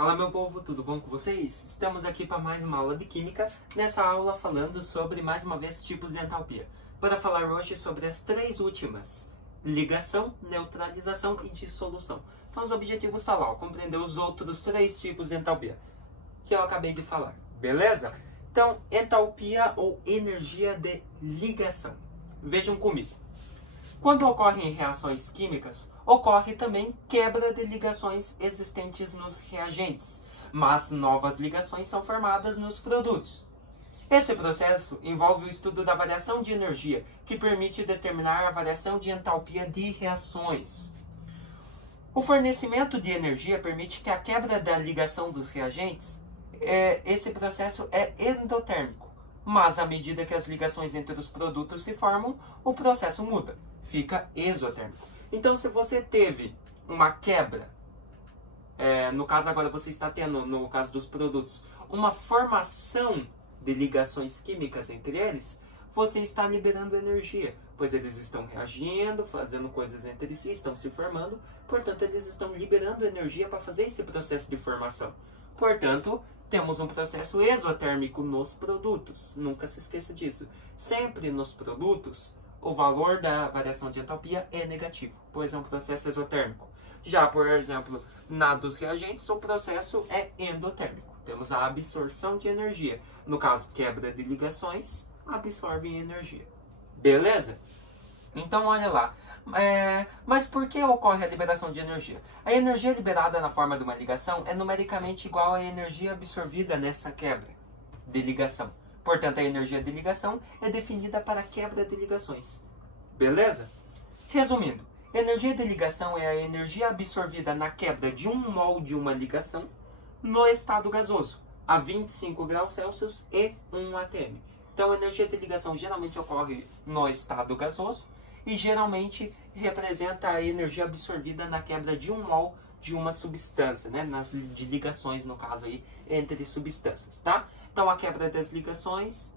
Fala meu povo, tudo bom com vocês? Estamos aqui para mais uma aula de Química, nessa aula falando sobre, mais uma vez, tipos de entalpia. Para falar hoje sobre as três últimas, ligação, neutralização e dissolução. Então os objetivos estão lá, compreender os outros três tipos de entalpia, que eu acabei de falar, beleza? Então, entalpia ou energia de ligação. Vejam comigo. Quando ocorrem reações químicas, ocorre também quebra de ligações existentes nos reagentes, mas novas ligações são formadas nos produtos. Esse processo envolve o estudo da variação de energia, que permite determinar a variação de entalpia de reações. O fornecimento de energia permite que a quebra da ligação dos reagentes, esse processo é endotérmico, mas à medida que as ligações entre os produtos se formam, o processo muda. Fica exotérmico. Então, se você teve uma quebra, no caso agora você está tendo, no caso dos produtos, uma formação de ligações químicas entre eles, você está liberando energia, pois eles estão reagindo, fazendo coisas entre si, estão se formando, portanto eles estão liberando energia para fazer esse processo de formação. Portanto, temos um processo exotérmico nos produtos, nunca se esqueça disso. Sempre nos produtos, o valor da variação de entalpia é negativo, pois é um processo exotérmico. Já, por exemplo, na dos reagentes, o processo é endotérmico. Temos a absorção de energia. No caso, quebra de ligações, absorvem energia. Beleza? Então, olha lá. Mas por que ocorre a liberação de energia? A energia liberada na forma de uma ligação é numericamente igual à energia absorvida nessa quebra de ligação. Portanto, a energia de ligação é definida para a quebra de ligações. Beleza? Resumindo, energia de ligação é a energia absorvida na quebra de 1 mol de uma ligação no estado gasoso, a 25 graus Celsius e 1 atm. Então, a energia de ligação geralmente ocorre no estado gasoso e geralmente representa a energia absorvida na quebra de 1 mol de uma substância, né? De ligações, no caso, aí, entre substâncias, tá? Então, a quebra das ligações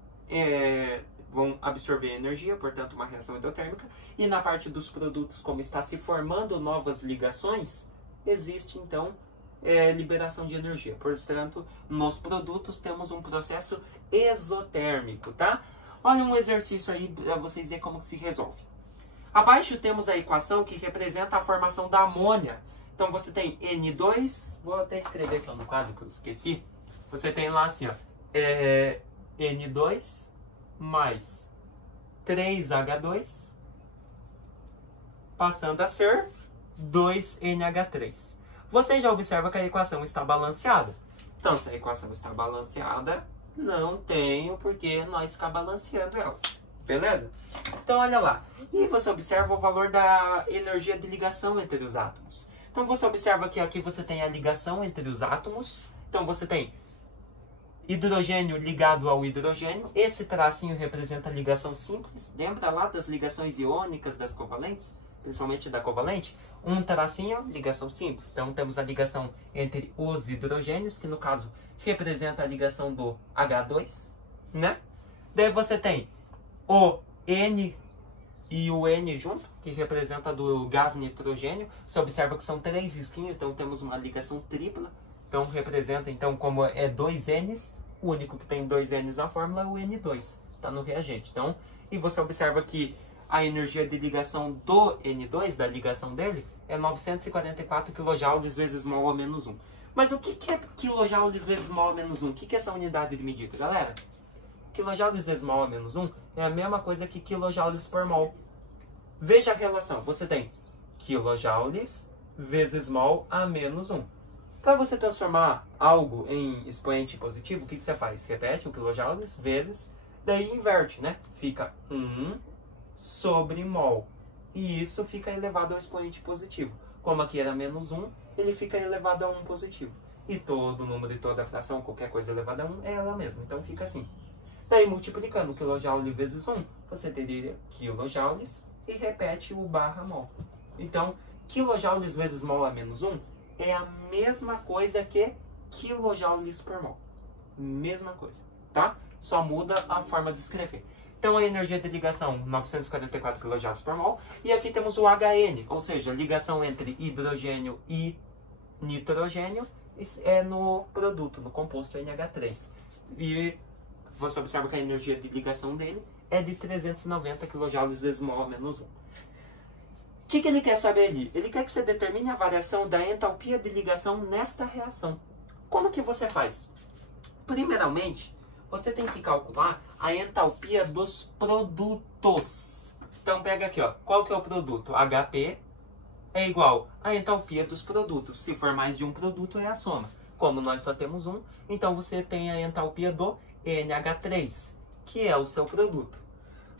vão absorver energia, portanto, uma reação endotérmica. E na parte dos produtos, como está se formando novas ligações, existe, então, liberação de energia. Portanto, nos produtos temos um processo exotérmico, tá? Olha um exercício aí para vocês verem como se resolve. Abaixo temos a equação que representa a formação da amônia. Então, você tem N2, vou até escrever aqui no quadro que eu esqueci. Você tem lá assim, ó, N2 mais 3H2 passando a ser 2NH3. Você já observa que a equação está balanceada. Então, se a equação está balanceada, não tem por que nós ficar balanceando ela. Beleza? Então, olha lá. E você observa o valor da energia de ligação entre os átomos. Então, você observa que aqui você tem a ligação entre os átomos. Então, você tem hidrogênio ligado ao hidrogênio. Esse tracinho representa a ligação simples. Lembra lá das ligações iônicas das covalentes? Principalmente da covalente. Um tracinho, ligação simples. Então, temos a ligação entre os hidrogênios, que no caso representa a ligação do H2, né? Daí você tem o N e o N junto, que representa do gás nitrogênio. Você observa que são 3 risquinhos, então temos uma ligação tripla. Então, representa, então, como é 2 N's, o único que tem 2 N's na fórmula é o N2, está no reagente. Então, e você observa que a energia de ligação do N2, da ligação dele, é 944 kJ vezes mol a menos 1. Mas o que é kJ vezes mol a menos 1? O que é essa unidade de medida, galera? kJ vezes mol a menos 1 é a mesma coisa que kJ por mol. Veja a relação. Você tem kJ vezes mol a menos 1. Para você transformar algo em expoente positivo, o que você faz? Repete o kJ vezes, daí inverte, né? Fica 1 sobre mol. E isso fica elevado ao expoente positivo. Como aqui era menos 1, ele fica elevado a 1 positivo. E todo número e toda fração, qualquer coisa elevada a 1, é ela mesma. Então fica assim. Daí multiplicando kJ vezes 1, você teria kJ e repete o barra mol. Então, kJ vezes mol a menos 1 é a mesma coisa que kJ por mol. Mesma coisa, tá? Só muda a forma de escrever. Então, a energia de ligação, 944 kJ por mol. E aqui temos o HN, ou seja, ligação entre hidrogênio e nitrogênio. é no produto, no composto NH3. E você observa que a energia de ligação dele é de 390 kJ vezes mol menos 1. O que ele quer saber ali? Ele quer que você determine a variação da entalpia de ligação nesta reação. Como que você faz? Primeiramente, você tem que calcular a entalpia dos produtos. Então pega aqui, ó. Qual que é o produto? HP é igual à entalpia dos produtos. Se for mais de um produto, é a soma. Como nós só temos um, então você tem a entalpia do NH3, que é o seu produto.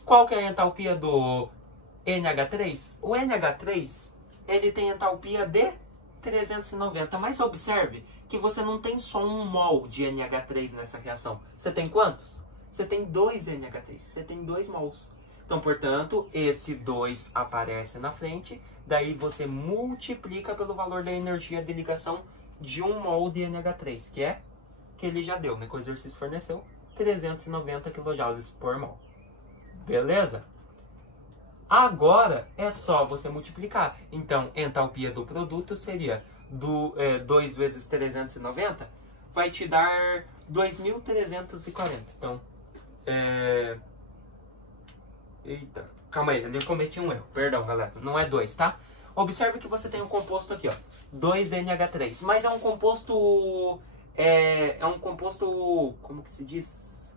Qual que é a entalpia do NH3? O NH3, ele tem entalpia de 390. Mas observe que você não tem só um mol de NH3 nessa reação. Você tem quantos? Você tem 2 NH3. Você tem 2 mols. Então, portanto, esse 2 aparece na frente. Daí você multiplica pelo valor da energia de ligação de 1 mol de NH3, que ele já deu, né? Que o exercício forneceu 390 kJ por mol. Beleza? Agora é só você multiplicar. Então, entalpia do produto seria 2 vezes 390, vai te dar 2.340. Então, eita, calma aí, eu cometi um erro. Perdão, galera. Não é 2, tá? Observe que você tem um composto aqui, ó, 2NH3. Mas é um composto... como que se diz?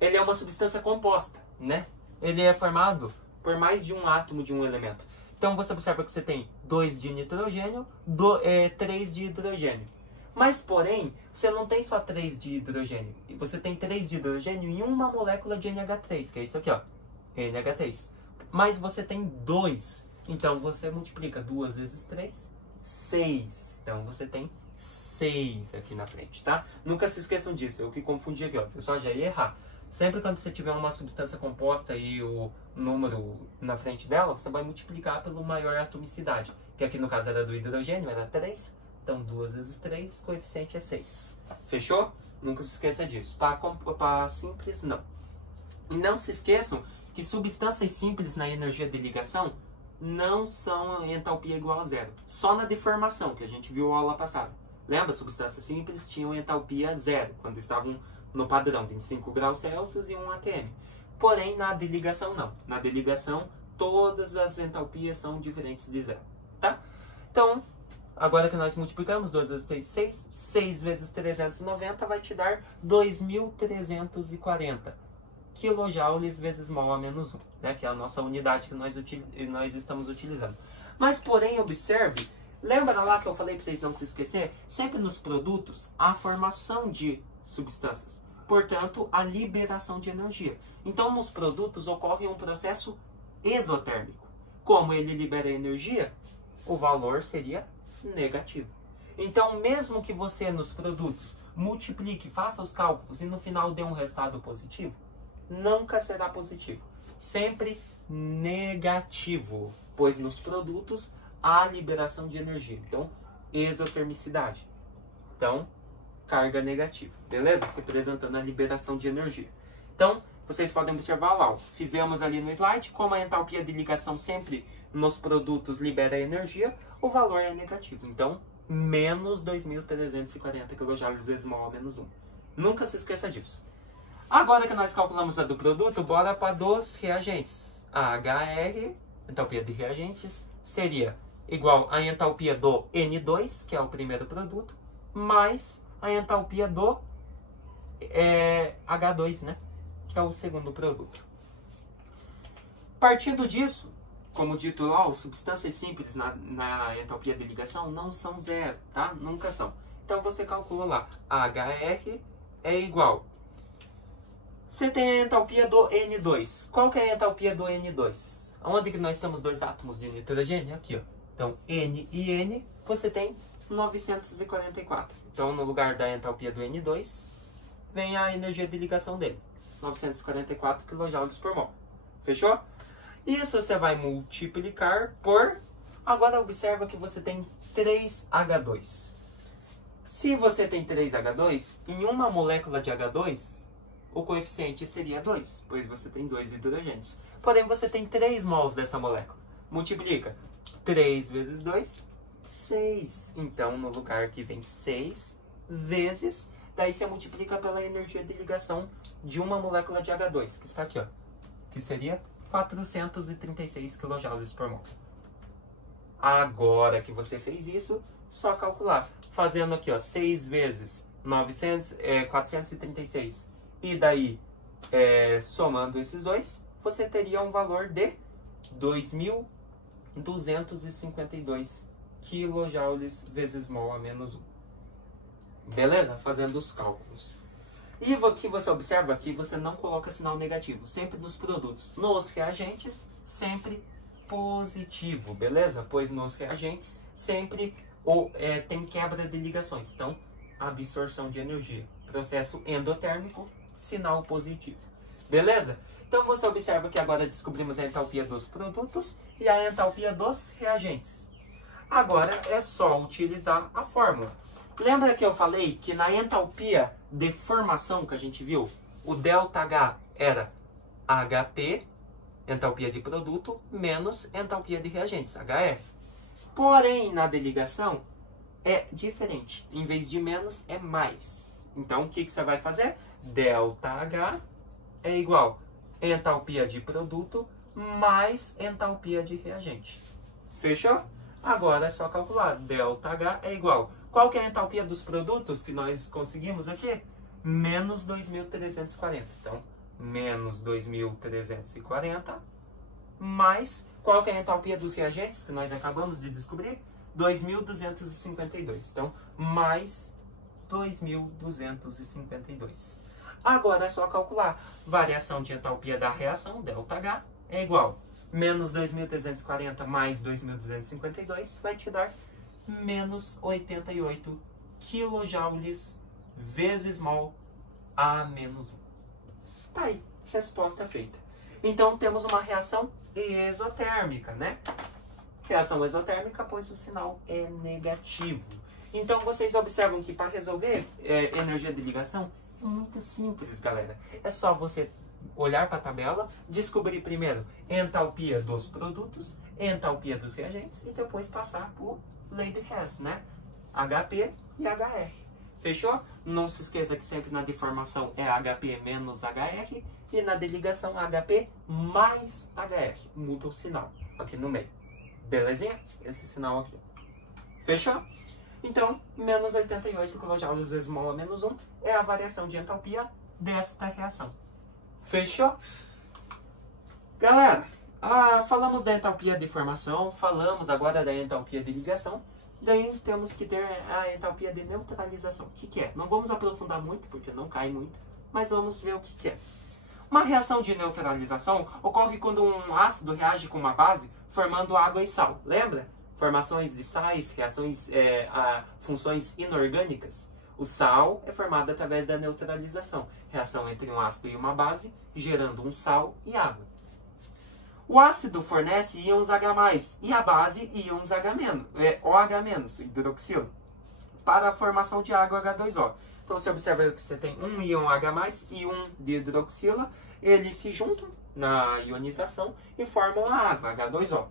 Ele é uma substância composta, né? Ele é formado por mais de um átomo de um elemento. Então você observa que você tem 2 de nitrogênio, 3 de hidrogênio. Mas, porém, você não tem só 3 de hidrogênio. Você tem 3 de hidrogênio em uma molécula de NH3, que é isso aqui, ó, NH3. Mas você tem 2. Então você multiplica 2 vezes 3, 6. Então você tem 6 aqui na frente, tá? Nunca se esqueçam disso. Eu que confundi aqui, ó. O pessoal já ia errar. Sempre quando você tiver uma substância composta e o número na frente dela, você vai multiplicar pelo maior atomicidade. Que aqui no caso era do hidrogênio, era 3. Então 2 vezes 3, coeficiente é 6. Fechou? Nunca se esqueça disso. Para simples, não. E não se esqueçam que substâncias simples na energia de ligação não são entalpia igual a zero. Só na deformação, que a gente viu a aula passada. Lembra? Substâncias simples tinham entalpia zero, quando estavam no padrão 25 graus Celsius e 1 atm. Porém, na de ligação não. Na de ligação, todas as entalpias são diferentes de zero. Tá? Então, agora que nós multiplicamos, 2 vezes 3, 6. 6 vezes 390 vai te dar 2.340 kJ vezes mol a menos 1, né? Que é a nossa unidade que nós estamos utilizando. Mas, porém, observe, lembra lá que eu falei para vocês não se esquecer? Sempre nos produtos, há formação de substâncias. Portanto, a liberação de energia. Então, nos produtos ocorre um processo exotérmico. Como ele libera energia, o valor seria negativo. Então, mesmo que você nos produtos multiplique, faça os cálculos e no final dê um resultado positivo, nunca será positivo. Sempre negativo, pois nos produtos há liberação de energia. Então, exotermicidade. Então, carga negativa. Beleza? Representando a liberação de energia. Então, vocês podem observar lá, ó, fizemos ali no slide, como a entalpia de ligação sempre nos produtos libera energia, o valor é negativo. Então, menos 2.340 kJ vezes mol a menos 1. Nunca se esqueça disso. Agora que nós calculamos a do produto, bora para dos reagentes. A HR, entalpia de reagentes, seria igual à entalpia do N2, que é o primeiro produto, mais a entalpia do H2, né? Que é o segundo produto. Partindo disso, como dito lá, substâncias simples na entalpia de ligação não são zero, tá? Nunca são. Então você calcula lá, HR é igual. Você tem a entalpia do N2. Qual que é a entalpia do N2? Onde que nós temos 2 átomos de nitrogênio? Aqui, ó. Então, N e N, você tem 944. Então, no lugar da entalpia do N2, vem a energia de ligação dele. 944 kJ por mol. Fechou? Isso você vai multiplicar por... Agora, observa que você tem 3H2. Se você tem 3H2, em uma molécula de H2... o coeficiente seria 2, pois você tem 2 hidrogênios. Porém, você tem 3 mols dessa molécula. Multiplica 3 vezes 2, 6. Então, no lugar que vem 6 vezes, daí você multiplica pela energia de ligação de uma molécula de H2, que está aqui, ó, que seria 436 kJ por mol. Agora que você fez isso, só calcular. Fazendo aqui, ó, 6 vezes 436. E daí, somando esses dois, você teria um valor de 2.252 kJ vezes mol a menos 1. Beleza? Fazendo os cálculos. E o que você observa aqui, você não coloca sinal negativo. Sempre nos produtos. Nos reagentes, sempre positivo. Beleza? Pois nos reagentes, sempre tem quebra de ligações. Então, absorção de energia. Processo endotérmico, sinal positivo. Beleza? Então, você observa que agora descobrimos a entalpia dos produtos e a entalpia dos reagentes. Agora, é só utilizar a fórmula. Lembra que eu falei que na entalpia de formação que a gente viu, o ΔH era HP, entalpia de produto, menos entalpia de reagentes, HR. Porém, na de ligação, é diferente. Em vez de menos, é mais. Então, o que você vai fazer? ΔH é igual a entalpia de produto mais entalpia de reagente. Fechou? Agora é só calcular. ΔH é igual. Qual que é a entalpia dos produtos que nós conseguimos aqui? Menos 2.340. Então, menos 2.340 mais... Qual que é a entalpia dos reagentes que nós acabamos de descobrir? 2.252. Então, mais 2.252. Agora é só calcular. Variação de entalpia da reação, ΔH, é igual. Menos 2.340 mais 2.252 vai te dar menos 88 kJ vezes mol a menos 1. Tá aí, resposta feita. Então, temos uma reação exotérmica, né? Reação exotérmica, pois o sinal é negativo. Então, vocês observam que para resolver energia de ligação, é muito simples, galera. É só você olhar para a tabela, descobrir primeiro entalpia dos produtos, entalpia dos reagentes e depois passar por lei de Hess, né? HP e HR. Fechou? Não se esqueça que sempre na deformação é HP menos HR e na deligação HP mais HR. Muda o sinal aqui no meio. Belezinha? Esse sinal aqui. Fechou? Então, menos 88 kJ vezes mol a menos 1 é a variação de entalpia desta reação. Fechou? Galera, falamos da entalpia de formação, falamos agora da entalpia de ligação, daí temos que ter a entalpia de neutralização. O que é? Não vamos aprofundar muito, porque não cai muito, mas vamos ver o que é. Uma reação de neutralização ocorre quando um ácido reage com uma base, formando água e sal. Lembra? Formações de sais, reações, funções inorgânicas. O sal é formado através da neutralização, reação entre um ácido e uma base, gerando um sal e água. O ácido fornece íons H+, e a base íons OH-, hidroxilo, para a formação de água H2O. Então você observa que você tem um íon H+, e um de hidroxila, eles se juntam na ionização e formam a água, H2O.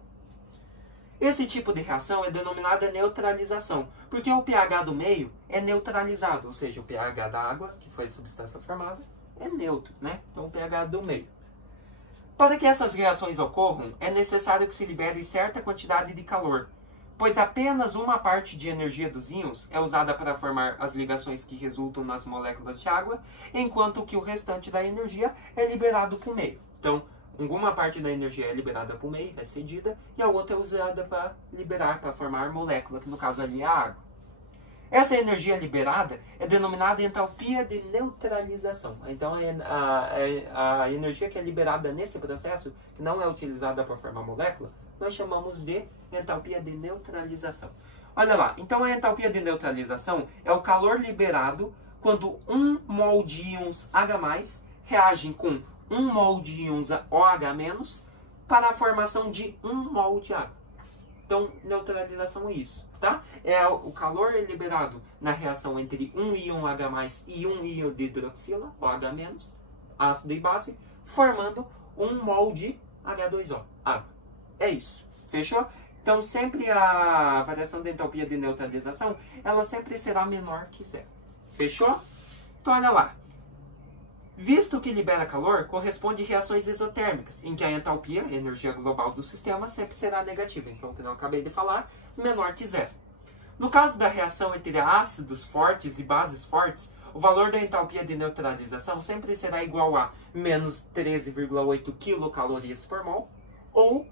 Esse tipo de reação é denominada neutralização, porque o pH do meio é neutralizado, ou seja, o pH da água, que foi a substância formada, é neutro, né? Então o pH do meio. Para que essas reações ocorram, é necessário que se libere certa quantidade de calor, pois apenas uma parte de energia dos íons é usada para formar as ligações que resultam nas moléculas de água, enquanto que o restante da energia é liberado para o meio. Então, alguma parte da energia é liberada para o meio, é cedida, e a outra é usada para liberar, para formar molécula, que no caso ali é a água. Essa energia liberada é denominada entalpia de neutralização. Então, a energia que é liberada nesse processo, que não é utilizada para formar molécula, nós chamamos de entalpia de neutralização. Olha lá, então a entalpia de neutralização é o calor liberado quando 1 mol de íons H+, reagem com 1 mol de íons OH- para a formação de 1 mol de água. Então, neutralização é isso, tá? É o calor liberado na reação entre um íon H+ e um íon de hidroxila, OH-, ácido e base, formando 1 mol de H2O, água. É isso, fechou? Então, sempre a variação da entalpia de neutralização, ela sempre será menor que zero. Fechou? Então, olha lá. Visto que libera calor, corresponde a reações exotérmicas, em que a entalpia, a energia global do sistema, sempre será negativa. Então, o que eu acabei de falar, menor que zero. No caso da reação entre ácidos fortes e bases fortes, o valor da entalpia de neutralização sempre será igual a menos 13,8 quilocalorias por mol ou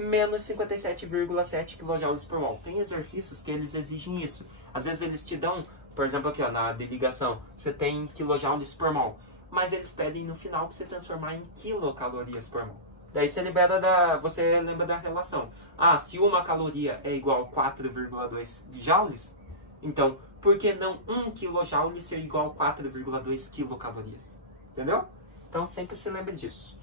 menos 57,7 kJ por mol. Tem exercícios que eles exigem isso. Às vezes eles te dão, por exemplo, aqui ó, na deligação, você tem kilojoules por mol, mas eles pedem no final para você transformar em quilocalorias por mol. Daí você lembra da relação. Ah, se uma caloria é igual a 4,2 joules, então por que não 1 kJ ser igual a 4,2 quilocalorias? Entendeu? Então sempre se lembre disso.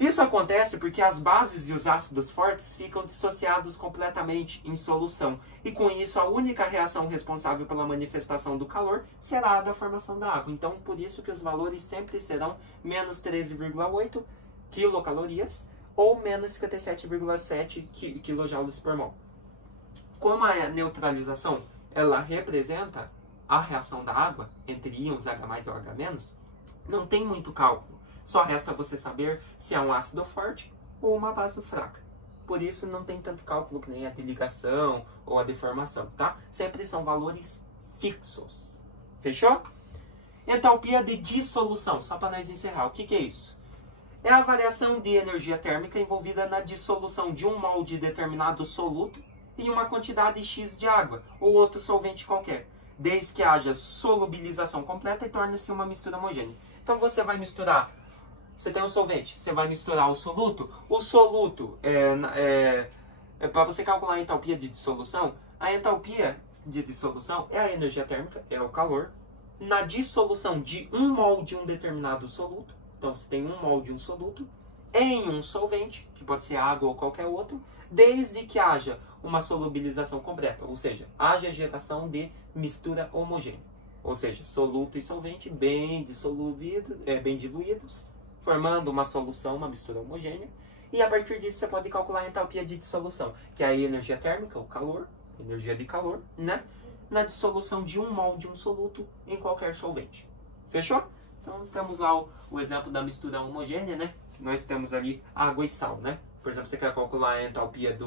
Isso acontece porque as bases e os ácidos fortes ficam dissociados completamente em solução. E com isso, a única reação responsável pela manifestação do calor será a da formação da água. Então, por isso que os valores sempre serão menos 13,8 quilocalorias ou menos 57,7 kJ por mol. Como a neutralização ela representa a reação da água entre íons H+ ou H-, não tem muito cálculo. Só resta você saber se é um ácido forte ou uma base fraca. Por isso não tem tanto cálculo que nem a deligação ou a deformação, tá? Sempre são valores fixos. Fechou? Entalpia de dissolução, só para nós encerrar. O que é isso? É a variação de energia térmica envolvida na dissolução de um mol de determinado soluto em uma quantidade X de água ou outro solvente qualquer, desde que haja solubilização completa e torne-se uma mistura homogênea. Então você vai misturar, você tem um solvente, você vai misturar o soluto para você calcular a entalpia de dissolução, a entalpia de dissolução é a energia térmica, é o calor, na dissolução de um mol de um determinado soluto. Então, você tem um mol de um soluto em um solvente, que pode ser água ou qualquer outro, desde que haja uma solubilização completa, ou seja, haja geração de mistura homogênea. Ou seja, soluto e solvente bem diluídos, formando uma solução, uma mistura homogênea. E a partir disso, você pode calcular a entalpia de dissolução, que é a energia térmica, o calor, energia de calor, né? Na dissolução de um mol de um soluto em qualquer solvente. Fechou? Então, temos lá o exemplo da mistura homogênea, né? Nós temos ali água e sal, né? Por exemplo, você quer calcular a entalpia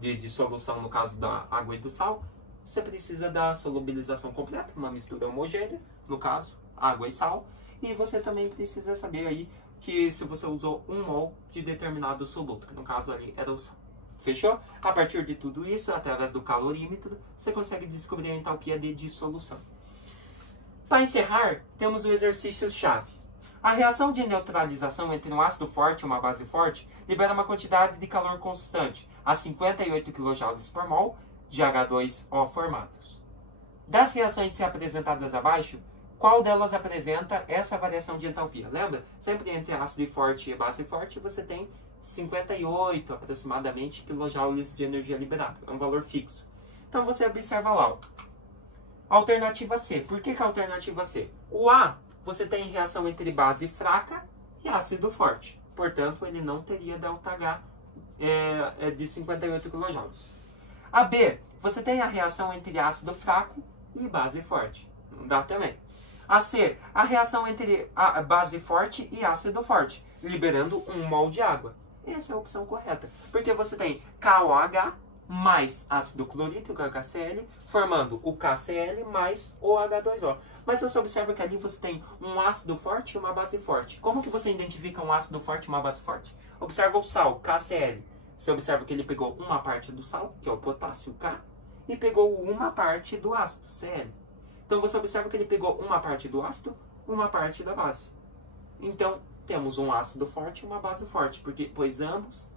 de dissolução no caso da água e do sal, você precisa da solubilização completa, uma mistura homogênea, no caso, água e sal. E você também precisa saber aí que se você usou um mol de determinado soluto, que no caso ali era o sal. Fechou? A partir de tudo isso, através do calorímetro, você consegue descobrir a entalpia de dissolução. Para encerrar, temos o exercício-chave. A reação de neutralização entre um ácido forte e uma base forte libera uma quantidade de calor constante, a 58 kJ por mol de H2O formados. Das reações apresentadas abaixo, qual delas apresenta essa variação de entalpia? Lembra? Sempre entre ácido forte e base forte, você tem 58 aproximadamente kJ de energia liberada. É um valor fixo. Então você observa lá. Alternativa C. Por que a alternativa C? O A, você tem reação entre base fraca e ácido forte. Portanto, ele não teria ΔH de 58 kJ. A B, você tem a reação entre ácido fraco e base forte. Não dá também. A C, a reação entre a base forte e ácido forte, liberando um mol de água. Essa é a opção correta. Porque você tem KOH mais ácido clorídrico, HCl, formando o KCl mais o H2O. Mas você observa que ali você tem um ácido forte e uma base forte. Como que você identifica um ácido forte e uma base forte? Observa o sal, KCl. Você observa que ele pegou uma parte do sal, que é o potássio K, e pegou uma parte do ácido, Cl. Então você observa que ele pegou uma parte do ácido, uma parte da base. Então temos um ácido forte e uma base forte, pois ambos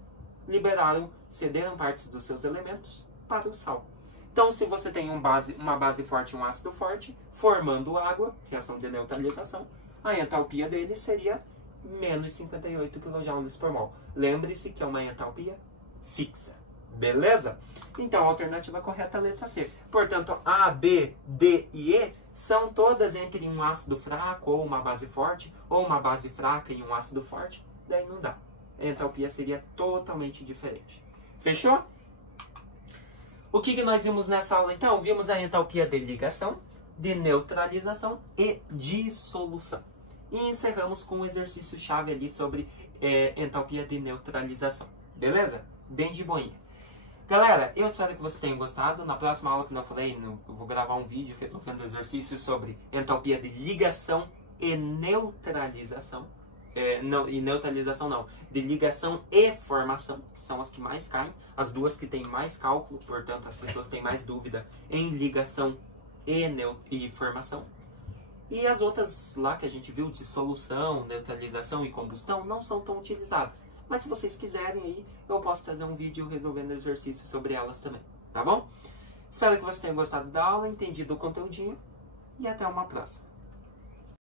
cederam partes dos seus elementos para o sal. Então, se você tem uma base forte e um ácido forte, formando água, reação de neutralização, a entalpia dele seria menos 58 kJ por mol. Lembre-se que é uma entalpia fixa. Beleza? Então, a alternativa correta é a letra C. Portanto, A, B, D e E são todas entre um ácido fraco ou uma base forte, ou uma base fraca e um ácido forte. Daí não dá. a entalpia seria totalmente diferente. Fechou? O que nós vimos nessa aula então? Vimos a entalpia de ligação, de neutralização e dissolução. E encerramos com um exercício-chave ali sobre entalpia de neutralização. Beleza? Bem de boinha. Galera, eu espero que vocês tenham gostado. Na próxima aula, como eu falei, eu vou gravar um vídeo resolvendo exercícios sobre entalpia de ligação e neutralização. De ligação e formação, que são as que mais caem, as duas que têm mais cálculo, portanto as pessoas têm mais dúvida em ligação e formação. E as outras lá que a gente viu, dissolução, neutralização e combustão, não são tão utilizadas. Mas se vocês quiserem aí, eu posso trazer um vídeo resolvendo exercícios sobre elas também, tá bom? Espero que vocês tenham gostado da aula, entendido o conteúdinho e até uma próxima.